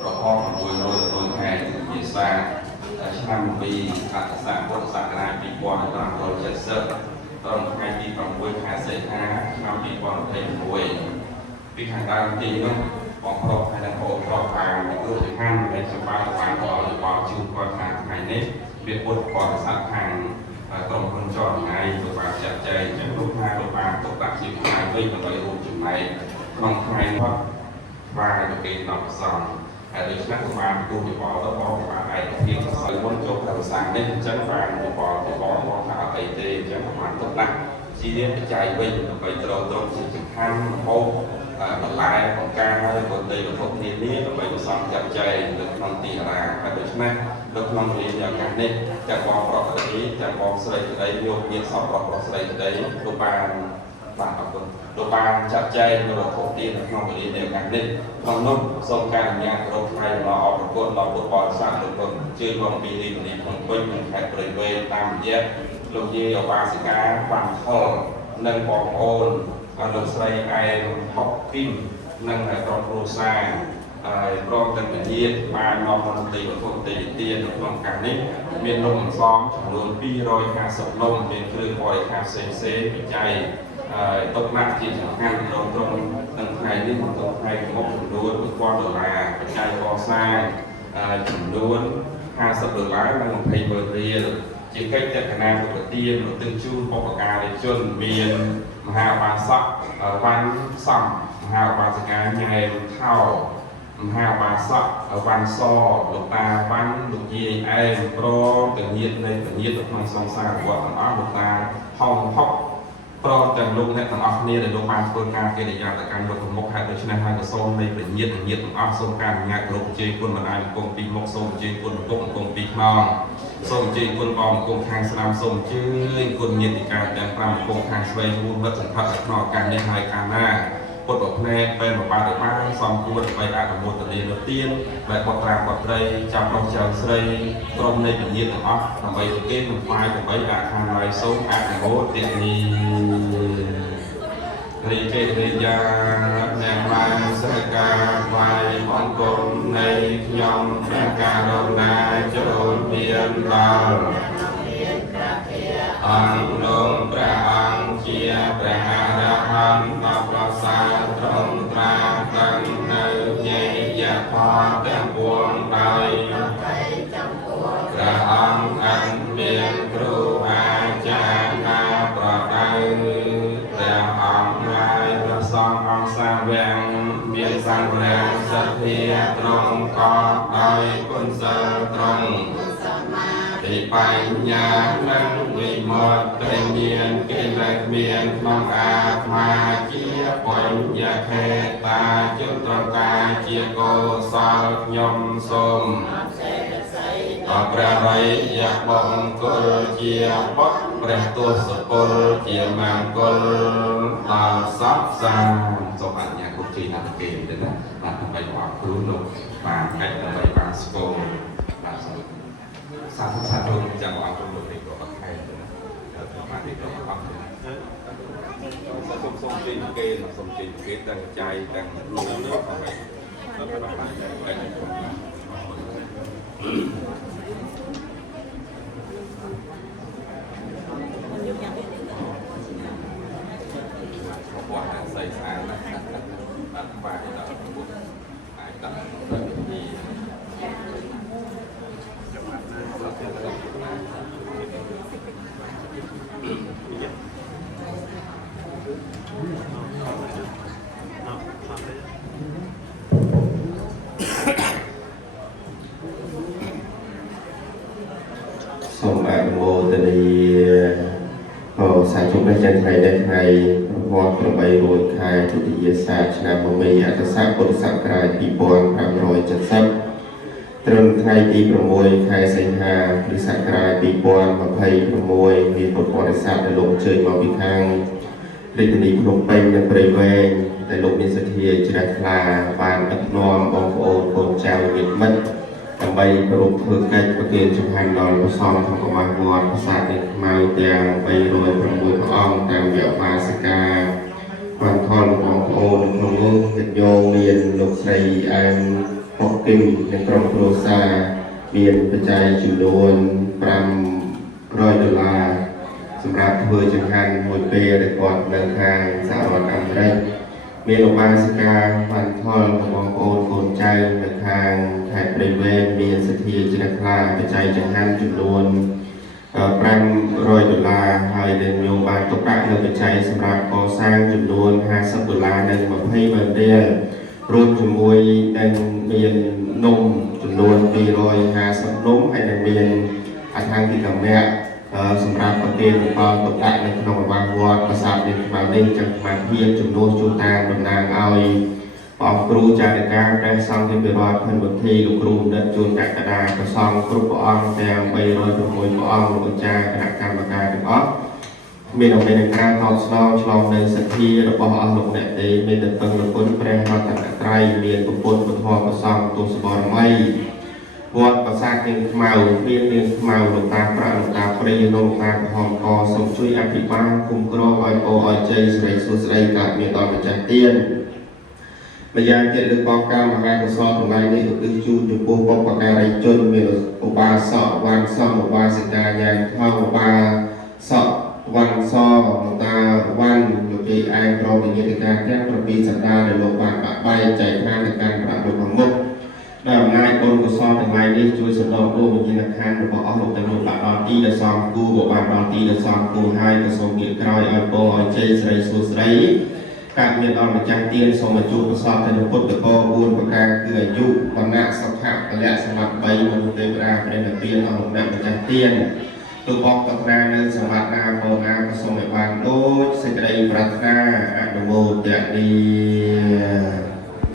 ប្រហោះ600ខែជាសាឆ្នាំពីអត្តសពុទ្ធសករាជ2570ត្រឹមថ្ងៃទី6ខែសីហាឆ្នាំ2026ពីខាងដើមទីនោះបងប្រុសហើយនិងបងប្រុសបានទទួលសំខាន់ដែលសម្រាប់បានផ្ដល់យោបល់ជូនគាត់ថាថ្ងៃនេះវាពុទ្ធបរិស័ទខាងក្រុមហ៊ុនចរថ្ងៃទៅបានចាត់ចែងចំនួនថាទៅបានទុកដាក់ជាផ្នែកវិញដើម្បីរួមចំណែកក្នុងថ្ងៃនេះបានទៅគេដល់ផ្សំហើយដូច្នេះក៏បានទទួលយោបល់ទៅបងបានឯកភាពសរសើរមុនចូលប្រសានេះអញ្ចឹងបានយោបល់ទៅបងថាអត់អីទេអញ្ចឹងបានទុកដាក់ជាបច្ច័យវិញដើម្បីត្រូវជាសំខាន់រហូតបន្លែបង្ការហើយក៏ដីវត្ថុនានាដើម្បីប្រសំចាត់ចែងនៅក្នុងទីអារាមហើយដូច្នេះនៅក្នុងវិញ្ញាណឱកាសនេះចាបងប្រុសស្រីចាបងស្រីក្តីយកមានសពប្រុសស្រីក្តីលោកបានអរគុណលោកបានចាត់ចែងនៅវត្ថុទាននៅក្នុងវិញ្ញាណឱកាសនេះក្នុងនោះសូមការអនុញ្ញាតរកថ្ងៃមកអរគុណដល់ពុទ្ធបរិស័ទលោកគុណជឿមកពីនេះក្នុងពេញនិងខេត្តព្រៃវែងតាមរយៈលោកយាយអបាសិកាបានខលនិងបងប្អូនលោកស្រីឯងហុកគីមនិងក្រុមគ្រួសារហើយព្រមទាំងញាតិបាននាំមន្ត្រីវត្ថុទាននៅក្នុងការនេះមាននំអន្សមចំនួន250នំមានគ្រឿងបរិក្ខារផ្សេងបច្ច័យទុកដាក់ជាសំខាន់ត្រង់ទាំងថ្ងៃនេះទៅថ្ងៃមុខចំនួន$1000បច្ច័យកសាងចំនួន$50និង$20,000រៀលជាកិច្ចចនានុប្រទានរទិញជូនបុព្វការីជនមានមហាបាសកវ៉ាន់សំមហាបាសិកាញ៉ែថោមហាបាសកវ៉ាន់សលោកតាវ៉ាន់លោកយាយឯងព្រមទាំងញាតិនៃញាតិក្នុងសង្សាររបស់ទាំងអស់លោកតាហងហុកព្រមទាំងលោកអ្នកទាំងអស់គ្នាដែលលោកបានធ្វើការកិត្តិយសទៅកាន់លោកប្រមុខហើយដូច្នេះហើយក៏សូមនៃព្រះញាតិទាំងអស់សូមការអនុញ្ញាតគ្រប់ជ័យគុណបណ្ដាញអង្គពីមុខសូមជ័យគុណពុកអង្គពីខ្នងសូមជ័យគុណបងអង្គខាងស្ដាំសូមជើញគុណញាតិការទាំង5អង្គខាងស្វែងរួមមិត្តសង្ឃឹកក្នុងឱកាសនេះហើយកាលណាពុទ្ធភ្នែកពេលបបារបានសំគួរដើម្បីអនុមោទនានៅទានដែលបុត្រាបុត្រីចាប់ប្រុសចៅស្រីក្រុមនៃពញាទាំងអស់ដើម្បីប្រគេននឹងផ្សាយដើម្បីអាខាងឡាយសូមអនុមោទនារីកេរីយ៉ាអ្នកបានស្រកាថ្វាយបង្គំនៃខ្ញុំព្រះករុណាចូលមានដល់អង្គនោះព្រះអង្គជាព្រះអរហន្តប្រសាត្រង់ត្រាទាំងនៅញយផលទាំងពួងដោយព្រះអង្គអញ្មានគ្រូអាចារ្យណាប្រដៅព្រះអង្គហើយព្រះសង្ឃអង្គសាវកមានសង្ឃរាសទ្ធាត្រង់កដោយគុណសិលត្រង់ទីបញ្ញានិងវិមុតត្រីមានកិលេសមានក្នុងអាត្មាជាបញ្ញខេតាจุត្រកាជាកុសលខ្ញុំសូមអព្រះរិយបង្គលជាបុត្រព្រះទសពលជាមង្គលដល់សពសាសូមអនុញ្ញាតគ្រប់ទីណាគេទៅណាបាទដើម្បីអរគុណលោកបានកិច្ចដើម្បីបានស្គាល់បាទសាធុសាធុចាំអរគុណលោកនេះក៏អត់ខែទៅណាបាទនេះក៏អត់ទៅសូមជ័យគេសូមជ័យគេទាំងចៃទាំងលោកនេះដើម្បីសូមអនុមោទនាសាជុំនេះចេញថ្ងៃនេះថ្ងៃវត្ត800ខែទុតិយសាឆ្នាំមមីអត្តស័កពុទ្ធសករាជ2570ត្រឹមថ្ងៃទី6ខែសីហាគ្រិស្តសករាជ2026មានពុទ្ធបរិស័ទដែលលោកអញ្ជើញមកពីខាងរាជធានីភ្នំពេញនិងព្រៃវែងដែលលោកមានសទ្ធាជ្រះថ្លាបានដឹកនាំបងប្អូនកូនចៅញាតិមិត្តដើម្បីប្រពធ្វើកិច្ចប្រគេនចង្ហាន់ដល់ព្រះសង្ឃក្នុងកម្មាវត្តប្រាសាទនេះខ្មៅទាំង306ព្រះអង្គតាមវគ្គបាសិកាបានខលបងប្អូនក្នុងនោះញាតិញោមមានលោកស្រីអែម ហុកគីមនិងក្រុមគ្រួសារមានបច្ច័យចំនួន$500សម្រាប់ធ្វើចង្ហាន់មួយពេលដែលគាត់នៅខាងសហរដ្ឋអាមេរិកមានឧបាសិកាវ៉ាន់ថលបងប្អូនកូនចៅនៅខាងខេត្តព្រៃវែងមានសទ្ធាជ្រះថ្លាបច្ច័យចង្ហាន់ចំនួន$500ហើយដែលញោមបានទុកដាក់នៅបច្ច័យសម្រាប់កសាងចំនួន$50និង$20,000រួមជាមួយនឹងមាននំចំនួន250នំហើយនឹងមានអត្ថង្គិកមៈសម្រាប់ប្រគេនផលទុកដាក់នៅក្នុងរបាំងវត្តប្រាសាទនាងខ្មៅនេះចឹងបានភាពចំនួនជួនតាមតំណាងឲ្យបងគ្រូចារិកាដែលសង្ឃវិរដ្ឋភិនវុធីលោកគ្រូបណ្ឌិតជួនកក្កដាប្រសងគ្រប់ព្រះអង្គទាំង306ព្រះអង្គលោកអាចារ្យគណៈកម្មការទាំងអស់មានអំណាចការតបស្នងឆ្លងនៅសទ្ធារបស់អស់លោកអ្នកទេមានតែពឹងប្រគុណព្រះរតនត្រ័យមានពុទ្ធពធប្រសងទស្សបរមីវត្តប្រាសាទនាងខ្មៅមាននាងខ្មៅលោកតាប្រាក់លោកតាព្រីលោកតាក្រហមកសូមជួយអភិបាលคุ้មគ្រងឲ្យពោឲ្យជ័យសិរីសួស្តីកើតមានដល់ម្ចាស់ទានម្យ៉ាងទៀតលើកបកការមហាកុសលទាំងឡាយនេះឧទ្ទិសជូនចំពោះបុព្វការីជនមានឧបាសកវ៉ាន់សំឧបាសិកាយ៉ាងថោឧបាសកវ៉ាន់សលោកតាវ៉ាន់លោកគេឯងប្រវិញ្ញាណការទាំង7សន្តានដែលលោកបានបាក់បែកចែកឋានទៅកាន់ប្រាក់លោកមុខដែលអំណាចបុណ្យកុសលទាំងឡាយនេះជួយសម្ដងលោកវិញ្ញាណខណ្ឌរបស់អស់លោកទាំងនោះបានដល់ទីដែលសមគួរបានដល់ទីដែលសមគួរហើយក៏សូមគៀបក្រោយឲ្យពោឲ្យជ័យសិរីសួស្តីកើតមានដល់ម្ចាស់ទានសូមបញ្ជូនកុសលទៅនឹងពុទ្ធកោ4ប្រការគឺអាយុវណ្ណៈសុខៈពលៈសម្បត្តិ3មនុស្សទេវតាព្រះនិព្វានអស់លោកអ្នកម្ចាស់ទានទូបកតនានៅសម្បត្តិណាពោណាក៏សូមឲ្យបានដូចសេចក្តីប្រាថ្នាអនុមោទនា